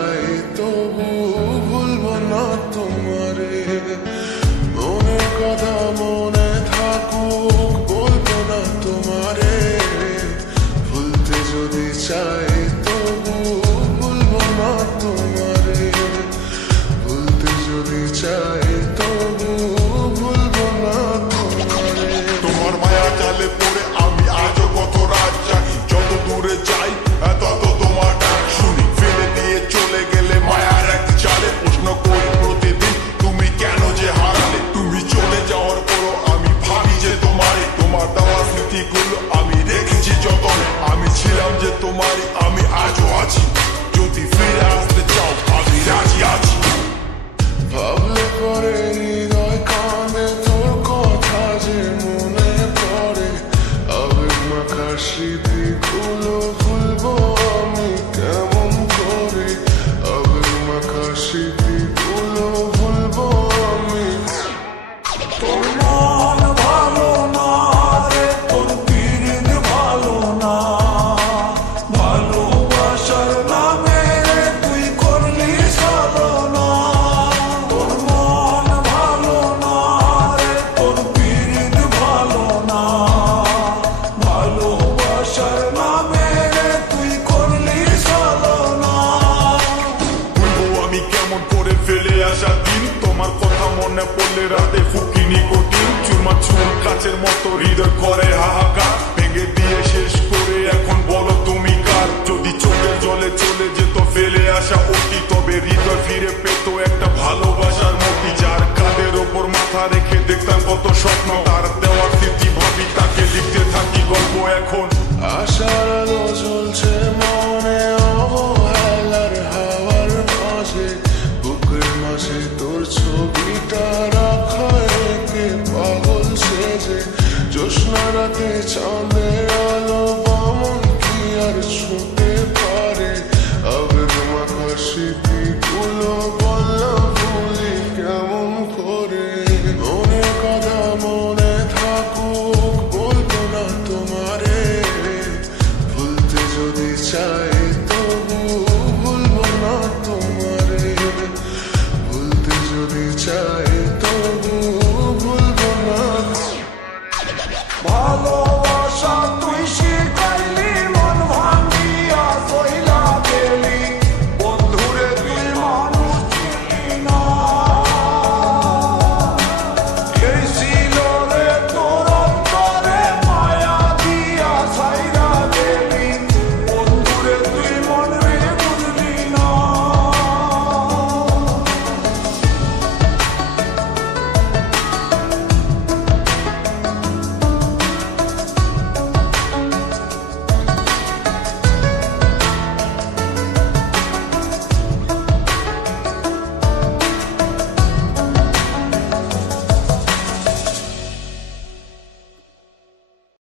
চাই তবু ভুলবো না তোমারে। মনের কথা মনে থাকুক বলবো না তোমারে। ভুলতে যদি চাই তবু ভুলবো না তোমারে। ভুলতে যদি চাই তবু ভুলবো না তোমারে। তোমার মায়া জালে পড়ে আমি আজও কত রাত জাগি। যত দূরে যাই তত তোমার ডাক শুনি। ফেলে দিয়ে চলে গেলে মায়ার এক জালে প্রশ্ন করি প্রতিদিন তুমি কেন যে হারালে। তুমি চলে যাওয়ার পরও আমি ভাবি যে তোমারে। তোমার দেওয়া স্মৃতিগুলো আমি রেখেছি যতনে। আমি ছিলাম যে তোমারই, আমি আজও আছি। যদি ফিরে আসতে চাও আমি রাজি আছি। ভাবলে পরে হৃদয় কাঁদে তোর কথা যে মনে পড়ে। আবেগ মাখা স্মৃতিগুলো ভুলবো আমি কেমন করে। আবেগ মাখা স্মৃতিগুলো ভুলবো আমি। তোর মন ভালো না রে, তোর পীড়িত ভালো না। ভালোবাসার নামে রে তুই করলি ছলনা। তোর মন ভালো না রে, তোর পীড়িত ভালো না। ভালোবাসার নামে রে তুই করলি ছলনা। বলবো আমি কেমন করে ফেলে আসা দিন। তোমার কথা মনে পড়লে রাতে ফুকিনি কঠিন। চুরমা চুর কাচের মতো হৃদয় করে হাহাকার। ভেঙে দিয়ে শেষ করে এখন বলো তুমি কার। যদি চোখের জলে চলে যেত ফেলে আসা অতি, তবে হৃদয় ফিরে পেত একটা ভালোবাসার মতি। যার কাঁধের ওপর মাথা রেখে দেখতাম কত স্বপ্ন। তার দেওয়ার স্মৃতি ভাবি, তাকে লিখতে থাকি গল্প এখন। আশার আলো জ্বলছে মনে অবহেলার হাওয়ার মাঝে। বুকের মাঝে তোর ছবিটা রাখা একে পাগল সেজে। জ্যোৎস্না রাতে চাঁদের আলো বামন কি আর ছুঁতে পারে। আবেগ মাখা স্মৃতি